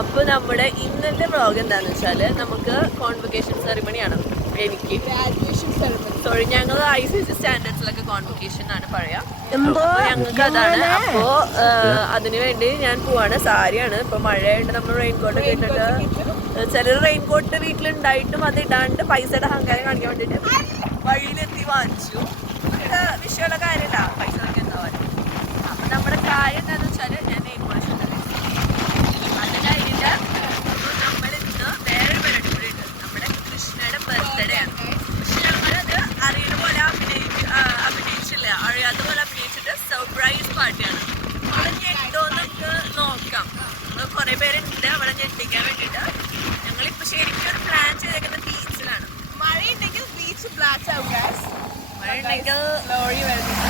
അപ്പൊ നമ്മുടെ ഇന്നത്തെ വ്ളോഗ് എന്താന്ന് വെച്ചാല് നമുക്ക് കോൺവൊക്കേഷൻ സെറിമണിയാണ്. എനിക്ക് ഗ്രാജുവേഷൻ സെറിമണി. സോറി, ഞങ്ങൾ ICSE സ്റ്റാൻഡേർഡ്സിലൊക്കെ കോൺവൊക്കേഷൻ ആണ് പറയാ. ഞങ്ങൾക്ക് അതാണ്. അപ്പോ അതിനു വേണ്ടി ഞാൻ പോവാണ്. സാരിയാണ്. ഇപ്പൊ മഴയുണ്ട്, നമ്മൾ റെയിൻകോട്ട് ഒക്കെ ഇട്ടിട്ട്, ചിലർ റെയിൻകോട്ട് വീട്ടിലുണ്ടായിട്ടും അത് ഇടാണ്ട് പൈസയുടെ അഹങ്കാരം കാണിക്കാൻ വേണ്ടിട്ട് വഴിയിലെത്തി വാങ്ങിച്ചു. വിഷയമുള്ള കാര്യമില്ല, പൈസ ഒക്കെ എന്താ പറയുക. അപ്പൊ നമ്മുടെ കാര്യം എന്താണെന്ന് വെച്ചാല് ഞാൻ നെയിം പോളിഷ് ഉണ്ടല്ലേ, അത് കഴിഞ്ഞിട്ട് നമ്മളിന്ന് വേറെ പരിപാടി കൂടി ഉണ്ട്. നമ്മുടെ കൃഷ്ണയുടെ ബർത്ത്ഡേ ആണ്. പക്ഷെ ഞങ്ങളത് അറിയുന്ന പോലെ അഭിനയിച്ചില്ല, അറിയാത്ത പോലെ അഭിനയിച്ചിട്ട് സർപ്രൈസ് പാർട്ടിയാണ്. അവിടെ ഞെട്ടോ നമുക്ക് നോക്കാം. കുറെ പേരുണ്ട് അവിടെ ഞെട്ടിക്കാൻ വേണ്ടിയിട്ട്. ഞങ്ങളിപ്പോ ശരിക്കും ഒരു പ്ലാൻ ചെയ്തേക്കുന്ന ബീച്ചിലാണ്. മഴയുണ്ടെങ്കിൽ ബീച്ച് ബ്ലാക്ക് ആവും. മഴയുണ്ടെങ്കിൽ ലോറി വരുന്നത്.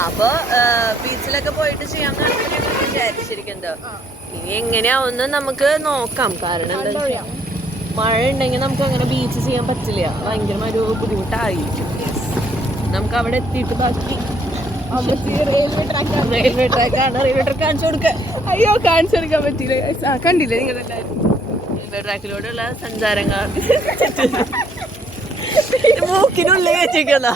അപ്പൊ ബീച്ചിലൊക്കെ പോയിട്ട് ചെയ്യാമെന്നാണ് ഞങ്ങൾ വിചാരിച്ചിരിക്കുന്നത്. ഇനി എങ്ങനെയാവുന്ന നമുക്ക് നോക്കാം. കാരണം എന്താ വെച്ചാൽ മഴ ഉണ്ടെങ്കിൽ നമുക്ക് അങ്ങനെ ബീച്ച് ചെയ്യാൻ പറ്റില്ല, ഭയങ്കരമായ ഒരു ബുദ്ധിമുട്ടായിരിക്കും. നമുക്ക് അവിടെ എത്തിയിട്ട് ബാക്കി റെയിൽവേ ട്രാക്കാണ്. റെയിൽവേ ട്രാക്ക് കാണിച്ചു കൊടുക്കാൻ. അയ്യോ, കാണിച്ചു കൊടുക്കാൻ പറ്റില്ല. കണ്ടില്ലേ നിങ്ങളെല്ലാവരും റെയിൽവേ ട്രാക്കിലൂടെയുള്ള സഞ്ചാരങ്ങൾ മൂക്കിനുള്ളിൽ വെച്ചിരിക്കുന്ന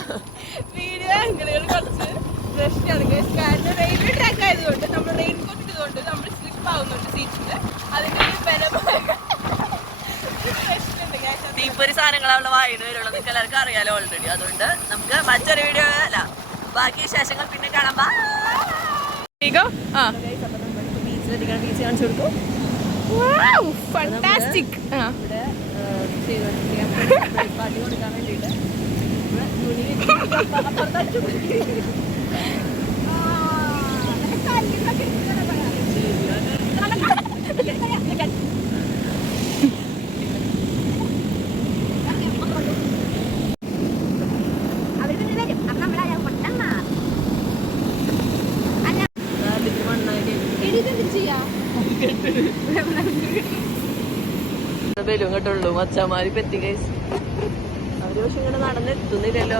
വീഡിയോ ആംഗിളുകൾ കുറച്ച് പ്രശ്നമാണ്. കാരണം റെയിൽവേ ട്രാക്ക് ആയതുകൊണ്ട് നമ്മൾ റെയിൻകോട്ട് ഇട്ടതുകൊണ്ട് നമ്മൾ സ്ലിപ്പ് ആവുന്നുണ്ട് സീറ്റില്. അതിന്റെ തീപ്പൊരി സാധനങ്ങളുള്ള വായന വരുള്ള നിങ്ങൾക്ക് എല്ലാവർക്കും അറിയാലോ ഓൾറെഡി. അതുകൊണ്ട് നമുക്ക് മറ്റൊരു വീഡിയോ അല്ല, ബാക്കി വിശേഷങ്ങൾ പിന്നെ കാണാം. ബീച്ചിലെത്തിക്കണം, ബീച്ച് കാണിച്ചു കൊടുക്കും. ഫാന്റാസ്റ്റിക്. ഇവിടെ പാർട്ടി കൊടുക്കാൻ വേണ്ടിയിട്ട് ബലൂൺ കേട്ടുള്ളൂ. മച്ചമാരി പെത്തി ഗൈസ്. അവര് പക്ഷെ ഇങ്ങനെ നടന്നെത്തുന്നില്ലല്ലോ.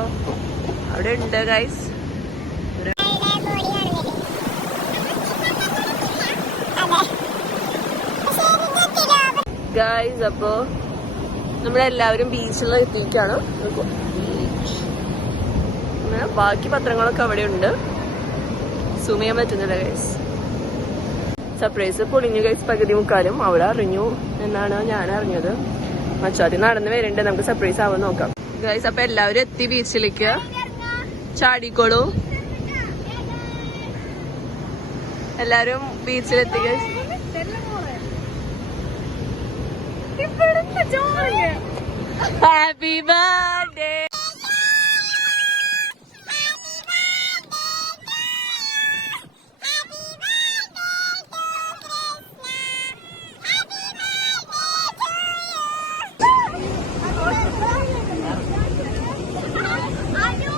അവിടെ ഉണ്ട് ഗൈസ്. ഗൈസ് അപ്പോ നമ്മളെല്ലാവരും ബീച്ചിൽ എത്തിയിട്ടാണ്. ബാക്കി പത്രങ്ങളൊക്കെ അവിടെ ഉണ്ട്, സൂം ചെയ്യാൻ പറ്റുന്നില്ല ഗൈസ്. സർപ്രൈസ് പൊളിഞ്ഞു ഗൈസ്. പകുതി മുക്കാലും അവിടെ അറിഞ്ഞു എന്നാണ് ഞാൻ അറിഞ്ഞത്. മച്ചാത്തി നടന്ന് വരുന്നുണ്ട്, നമുക്ക് സർപ്രൈസ് ആവാൻ നോക്കാം ഗൈസ്. അപ്പൊ എല്ലാവരും എത്തി ബീച്ചിലേക്ക്. ചാടിക്കോളൂ, എല്ലാരും ബീച്ചിലെത്തി ഗൈസ്. Happy birthday.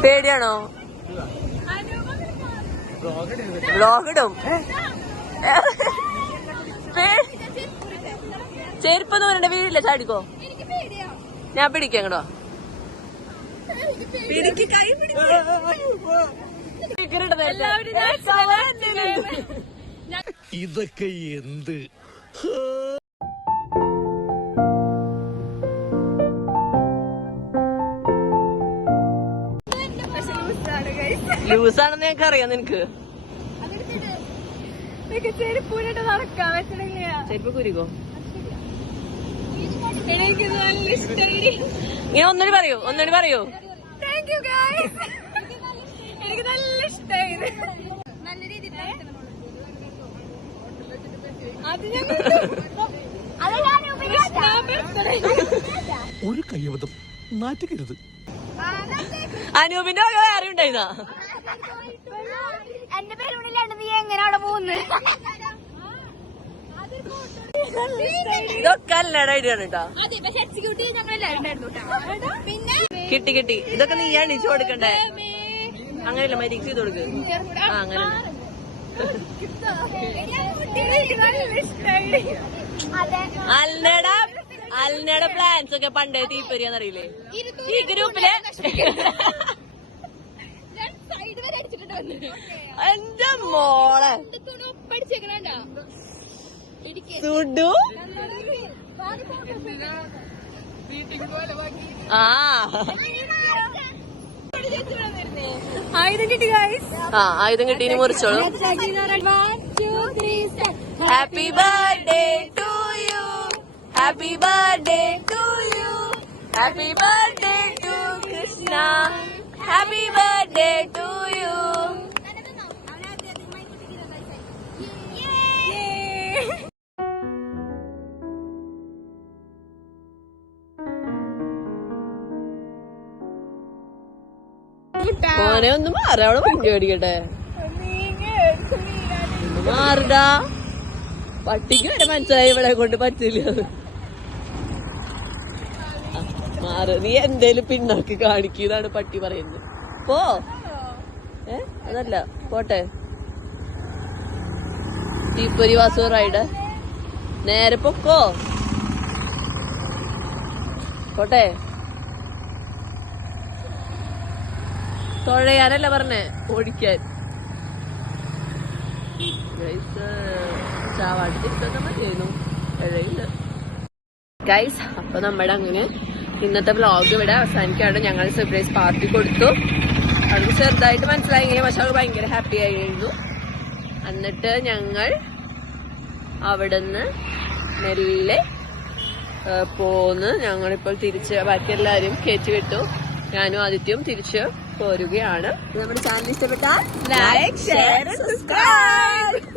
പേടിയാണോ? വ്ളോഗിടും. ചെരുപ്പൊന്നും വരണ്ട, വീടില്ല, ചാടിക്കോ. ഞാൻ പിടിക്കാം കേട്ടോ. ഇതൊക്കെ എന്ത് ലൂസാണെന്ന് ഞങ്ങൾക്ക് അറിയാം. നിനക്ക് ചെരുപ്പ് കുരുക്കോ? നീ ഒന്നുകൂടി പറയൂ, ഒന്നുകൂടി പറയൂ. എനിക്ക് നല്ല ഇഷ്ടമായി. നല്ല രീതിയിൽ ഒരു കയ്യബദ്ധം നാറ്റിക്കരുത്. അനൂപിന്റെ വക വേറെ ഉണ്ടായിരുന്ന എന്റെ പേരുള്ളിലാണ്. നീ എങ്ങനെ അവിടെ പോകുന്നത്? ഇതൊക്കെ അല്ലട ഐഡിയ ആണ് കേട്ടോ. കിട്ടി കിട്ടി. ഇതൊക്കെ നീയാണ് ഇച്ചു കൊടുക്കണ്ടേ. അങ്ങനെയല്ല, മരിക്സ് ചെയ്ത് കൊടുക്ക്. ആ അങ്ങനെ. അൽനയുടെ പ്ലാൻസ് ഒക്കെ പണ്ടേ തീപ്പൊരിയാന്നറിയില്ലേ ഈ ഗ്രൂപ്പില്. എന്റെ മോളെ സുഡു ആ ആയുധം കിട്ടി ഗൈസ്. ആ ആയുധം കിട്ടി, ഇനി മുറിച്ചോളൂ. Happy birthday to you, happy birthday to you, happy birthday to Krishna, happy birthday to you. മോനെ ഒന്ന് മാറി, അവളെ വണ്ടി ഓടിക്കട്ടെ. മാറിടാ, പട്ടിക്ക് വരെ മനസ്സിലായി ഇവിടെ കൊണ്ട് പറ്റില്ല. മാറ്, നീ എന്തേലും പിന്നാക്കി കാണിക്കുന്നതാണ് പട്ടി പറയുന്നത്. പോ, അതല്ല പോട്ടെ. തീപ്പൊരി വാസു റൈഡ് നേരെ പൊക്കോ, പോട്ടെ. തുഴയാനല്ല പറഞ്ഞേ, ഓടിക്കാൻ. ചാവാട്ടി തിരിച്ചൊക്കെ മതിയായിരുന്നു, ഇഴയില്ല. ഗൈസ്, അപ്പൊ നമ്മുടെ അങ്ങനെ ഇന്നത്തെ വ്ളോഗ് ഇവിടെ അവസാനിക്കാണ്. ഞങ്ങൾ സർപ്രൈസ് പാർട്ടി കൊടുത്തു. അവർക്ക് ചെറുതായിട്ട് മനസ്സിലായെങ്കിലും പക്ഷെ അവർ ഭയങ്കര ഹാപ്പി ആയിരുന്നു. എന്നിട്ട് ഞങ്ങൾ അവിടുന്ന് മെല്ലെ പോന്ന് ഞങ്ങളിപ്പോൾ തിരിച്ച് ബാക്കി എല്ലാവരും കയറ്റി വിട്ടു. ഞാനും ആദിത്യവും തിരിച്ച് പോരുകയാണ്. നമ്മുടെ ചാനൽ ഇഷ്ടപ്പെട്ടാൽ ലൈക്ക്, ഷെയർ, സബ്സ്ക്രൈബ്.